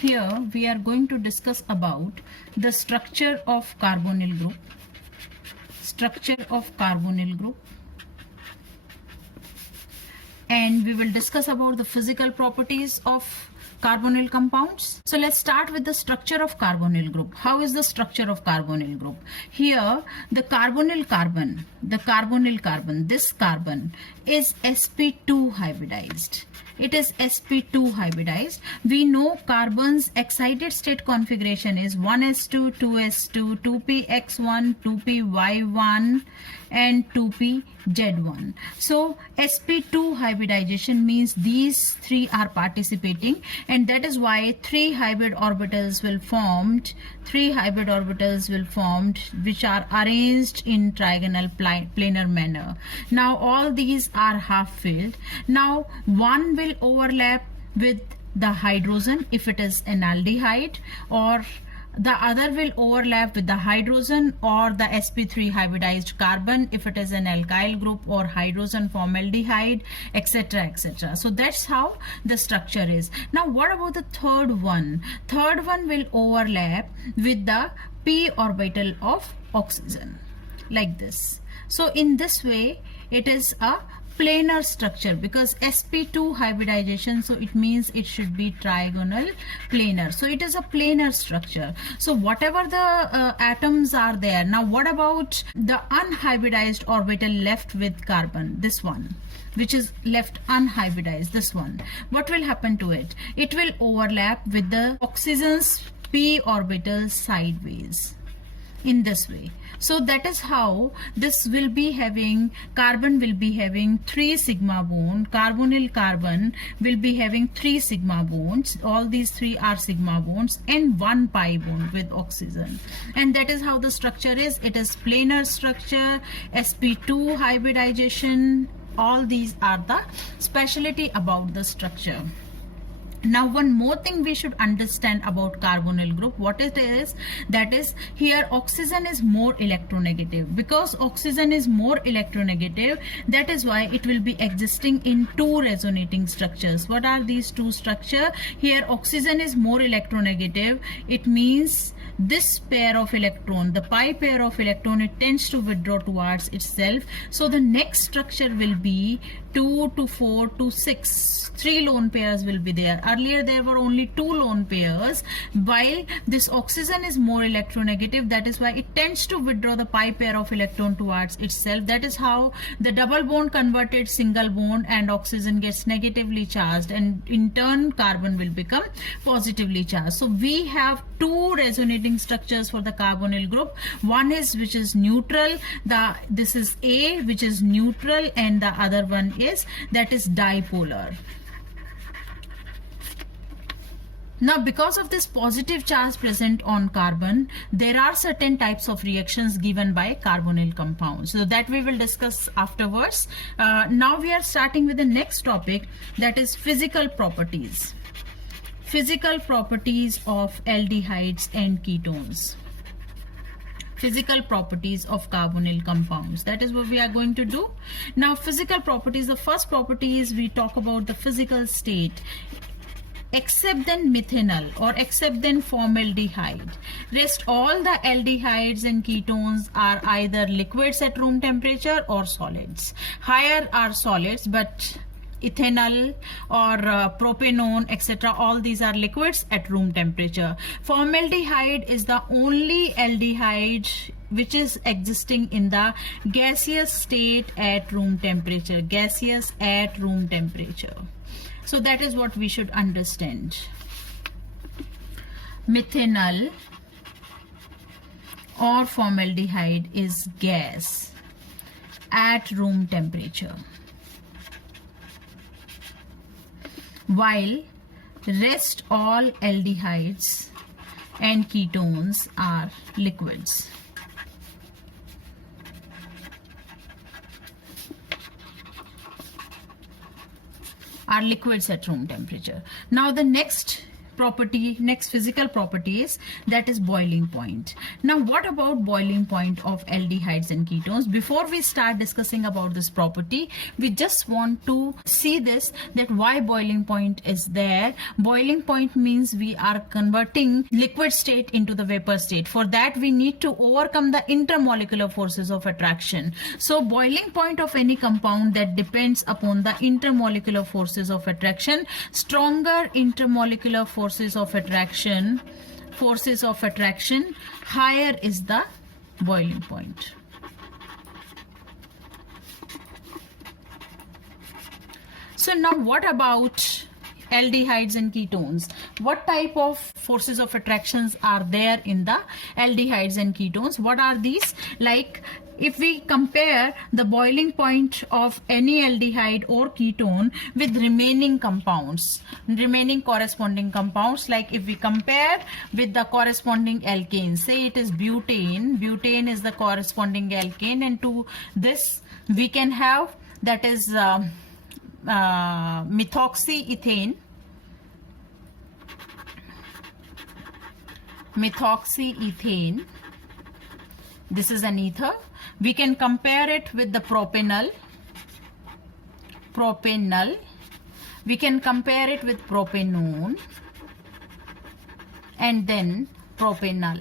Here we are going to discuss about the structure of carbonyl group. And we will discuss about the physical properties of carbonyl compounds. So let's start with the structure of carbonyl group. How is the structure of carbonyl group? Here the carbonyl carbon, this carbon is sp2 hybridized. It is sp2 hybridized. We know carbon's excited state configuration is 1s2, 2s2, 2px1, 2py1 and 2pz1. So sp2 hybridization means these three are participating, and that is why three hybrid orbitals will formed which are arranged in trigonal planar manner. Now all these are half filled. Now one will overlap with the hydrogen if it is an aldehyde, or the other will overlap with the hydrogen or the sp3 hybridized carbon if it is an alkyl group or hydrogen formaldehyde, etc., etc. So that's how the structure is. Now what about the third one? Third one will overlap with the p orbital of oxygen like this. So in this way it is a planar structure because sp2 hybridization, so it means it should be trigonal planar. So it is a planar structure. So whatever the atoms are there. Now what about the unhybridized orbital left with carbon, this one which is left unhybridized, this one, what will happen to it? It will overlap with the oxygen's p orbital sideways in this way. So that is how this will be having, carbon will be having 3 sigma bond, carbonyl carbon will be having 3 sigma bonds, all these 3 are sigma bonds, and 1 pi bond with oxygen. And that is how the structure is. It is planar structure, sp2 hybridization, all these are the specialty about the structure. Now one more thing we should understand about carbonyl group, what it is, that is here oxygen is more electronegative. Because oxygen is more electronegative, that is why it will be existing in 2 resonating structures. What are these 2 structures? Here oxygen is more electronegative. It means this pair of electron, the pi pair of electron, it tends to withdraw towards itself. So the next structure will be 2 to 4 to 6, 3 lone pairs will be there. Earlier there were only 2 lone pairs. While this oxygen is more electronegative, that is why it tends to withdraw the pi pair of electron towards itself. That is how the double bond converted single bond and oxygen gets negatively charged, and in turn carbon will become positively charged. So we have 2 resonating structures for the carbonyl group. One is which is neutral, this is A, which is neutral, and the other one is that is dipolar. Now because of this positive charge present on carbon, there are certain types of reactions given by carbonyl compounds. So that we will discuss afterwards. Now we are starting with the next topic, that is physical properties. Physical properties of aldehydes and ketones. Physical properties of carbonyl compounds. That is what we are going to do. Now physical properties, the first property is we talk about the physical state. Except then methanol or except then formaldehyde, rest all the aldehydes and ketones are either liquids at room temperature or solids. Higher are solids, but ethanol or propanone, etc., all these are liquids at room temperature. Formaldehyde is the only aldehyde which is existing in the gaseous state at room temperature. Gaseous at room temperature. So that is what we should understand. Methanol or formaldehyde is gas at room temperature, while rest all aldehydes and ketones are liquids. Are liquids at room temperature. Now the next property, next physical property is that is boiling point. Now what about boiling point of aldehydes and ketones? Before we start discussing about this property, we just want to see this, that why boiling point is there. Boiling point means we are converting liquid state into the vapor state. For that we need to overcome the intermolecular forces of attraction. So boiling point of any compound that depends upon the intermolecular forces of attraction, stronger intermolecular forces of attraction, higher is the boiling point. So now what about aldehydes and ketones? What type of forces of attractions are there in the aldehydes and ketones? What are these? Like if we compare the boiling point of any aldehyde or ketone with remaining compounds, remaining corresponding compounds, like if we compare with the corresponding alkane, say it is butane, butane is the corresponding alkane, and to this we can have, that is methoxyethane, this is an ether. We can compare it with the propanol, we can compare it with propanone, and then propanol.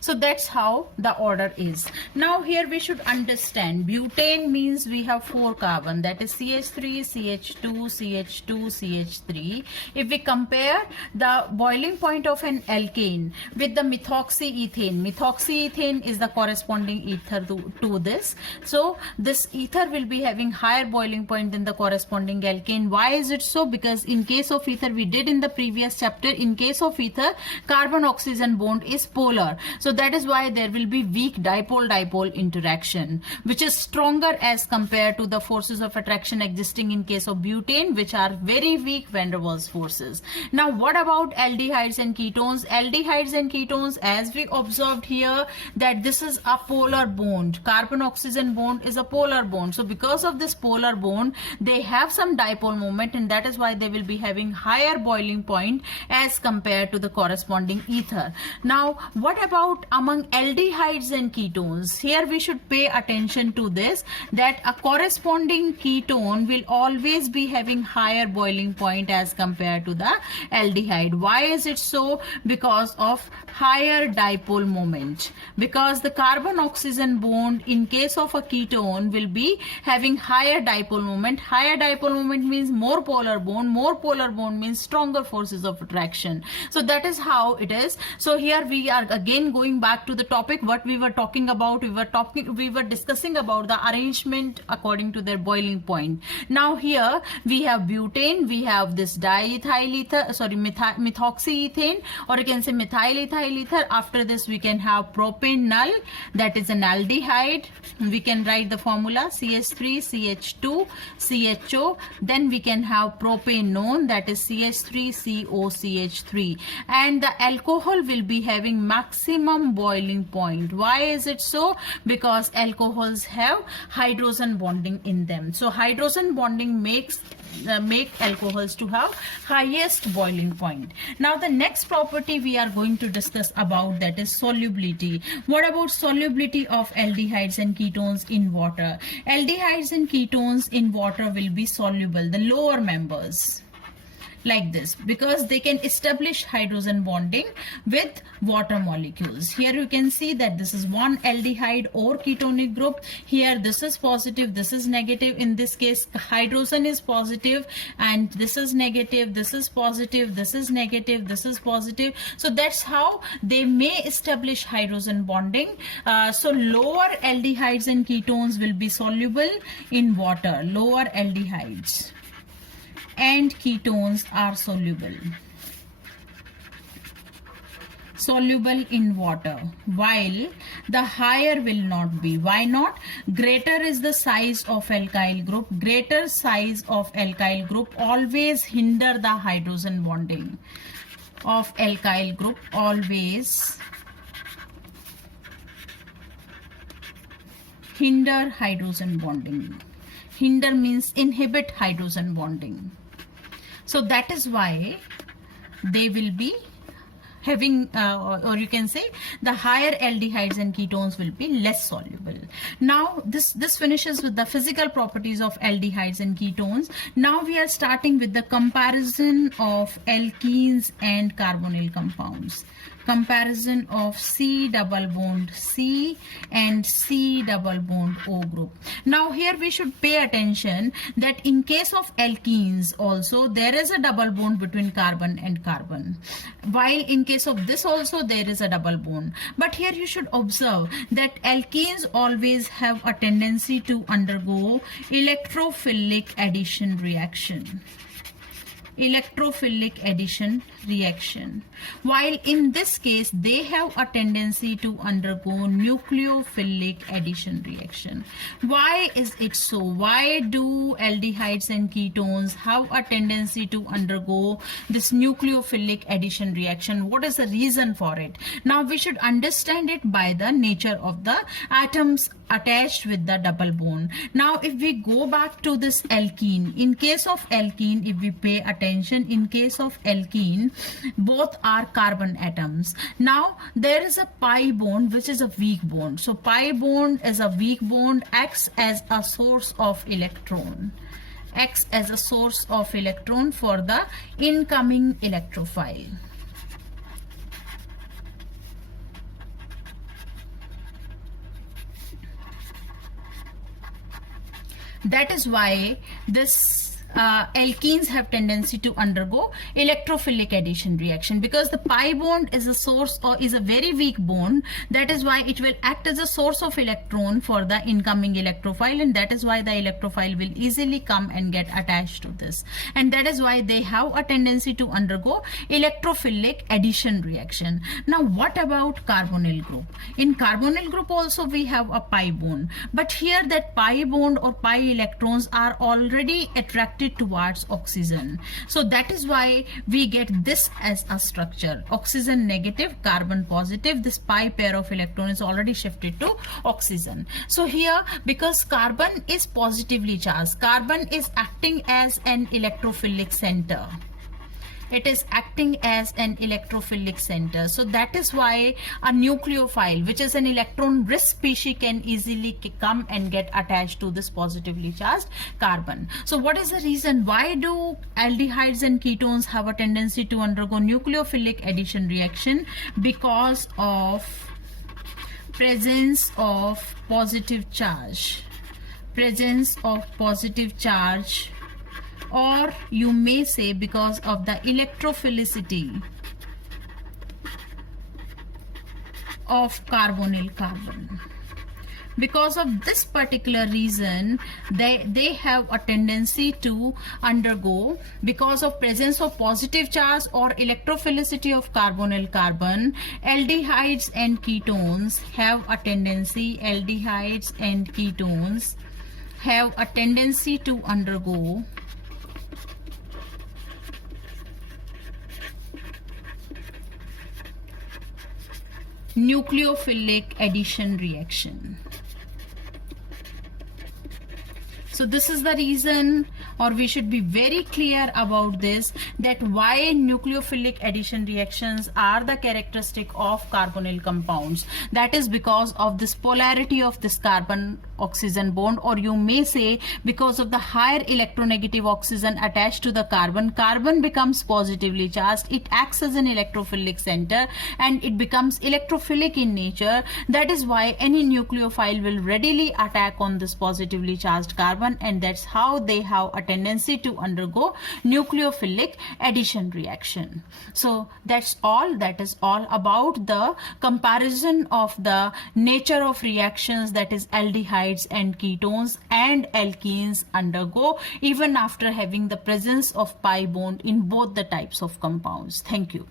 So that's how the order is. Now here we should understand butane means we have 4 carbon, that is CH3, CH2, CH2, CH3. If we compare the boiling point of an alkane with the methoxyethane, methoxyethane is the corresponding ether to this. So this ether will be having higher boiling point than the corresponding alkane. Why is it so? Because in case of ether, we did in the previous chapter, in case of ether, carbon oxygen bond is polar. So that is why there will be weak dipole-dipole interaction, which is stronger as compared to the forces of attraction existing in case of butane, which are very weak van der Waals forces. Now what about aldehydes and ketones? Aldehydes and ketones, as we observed here, that this is a polar bond. Carbon oxygen bond is a polar bond. So because of this polar bond, they have some dipole moment, and that is why they will be having higher boiling point as compared to the corresponding ether. Now what about among aldehydes and ketones? Here we should pay attention to this, that a corresponding ketone will always be having higher boiling point as compared to the aldehyde. Why is it so? Because of higher dipole moment. Because the carbon oxygen bond in case of a ketone will be having higher dipole moment. Higher dipole moment means more polar bond. More polar bond means stronger forces of attraction. So that is how it is. So here we are again going back to the topic what we were talking about. We were discussing about the arrangement according to their boiling point. Now here we have butane, we have this methoxyethane, or you can say methyl ethyl ether. After this we can have propanol, that is an aldehyde. We can write the formula CH3 CH2 CHO. Then we can have propanone, that is CH3COCH3, and the alcohol will be having maximum boiling point. Why is it so? Because alcohols have hydrogen bonding in them. So hydrogen bonding make alcohols to have highest boiling point. Now the next property we are going to discuss about, that is solubility. What about solubility of aldehydes and ketones in water? Aldehydes and ketones in water will be soluble, the lower members, like this, because they can establish hydrogen bonding with water molecules. Here you can see that this is one aldehyde or ketonic group. Here this is positive, this is negative. In this case hydrogen is positive and this is negative, this is positive, this is negative, this is positive. So that's how they may establish hydrogen bonding. So lower aldehydes and ketones will be soluble in water. Lower aldehydes and ketones are soluble in water, while the higher will not be. Why not? Greater is the size of alkyl group. Greater size of alkyl group always hinder the hydrogen bonding of alkyl group. Always hinder hydrogen bonding. Hinder means inhibit hydrogen bonding. So that is why they will be having or you can say the higher aldehydes and ketones will be less soluble. Now this finishes with the physical properties of aldehydes and ketones. Now we are starting with the comparison of alkenes and carbonyl compounds. Comparison of C double bond C and C double bond O group. Now here we should pay attention that in case of alkenes also there is a double bond between carbon and carbon, while in case of this also there is a double bond. But here you should observe that alkenes always have a tendency to undergo electrophilic addition reaction. Electrophilic addition reaction, while in this case they have a tendency to undergo nucleophilic addition reaction. Why is it so? Why do aldehydes and ketones have a tendency to undergo this nucleophilic addition reaction? What is the reason for it? Now we should understand it by the nature of the atoms attached with the double bond. Now if we go back to this alkene, in case of alkene, if we pay attention, in case of alkene both are carbon atoms. Now there is a pi bond which is a weak bond. So pi bond is a weak bond, acts as a source of electron, acts as a source of electron for the incoming electrophile. That is why this alkenes have tendency to undergo electrophilic addition reaction, because the pi bond is a source or is a very weak bond. That is why it will act as a source of electron for the incoming electrophile, and that is why the electrophile will easily come and get attached to this, and that is why they have a tendency to undergo electrophilic addition reaction. Now what about carbonyl group? In carbonyl group also we have a pi bond, but here that pi bond or pi electrons are already attracted towards oxygen. So that is why we get this as a structure: oxygen negative, carbon positive. This pi pair of electron is already shifted to oxygen. So here, because carbon is positively charged, carbon is acting as an electrophilic center. It is acting as an electrophilic center. So that is why a nucleophile, which is an electron rich species, can easily come and get attached to this positively charged carbon. So what is the reason? Why do aldehydes and ketones have a tendency to undergo nucleophilic addition reaction? Because of presence of positive charge. Presence of positive charge, or you may say because of the electrophilicity of carbonyl carbon. Because of this particular reason, they have a tendency to undergo, because of presence of positive charge or electrophilicity of carbonyl carbon, aldehydes and ketones have a tendency, aldehydes and ketones have a tendency to undergo nucleophilic addition reaction. So this is the reason, or we should be very clear about this, that why nucleophilic addition reactions are the characteristic of carbonyl compounds. That is because of this polarity of this carbon oxygen bond, or you may say because of the higher electronegative oxygen attached to the carbon. Carbon becomes positively charged, it acts as an electrophilic center, and it becomes electrophilic in nature. That is why any nucleophile will readily attack on this positively charged carbon, and that's how they have a tendency to undergo nucleophilic addition reaction. So that's all. That is all about the comparison of the nature of reactions, that is aldehydes and ketones and alkenes undergo even after having the presence of pi bond in both the types of compounds. Thank you.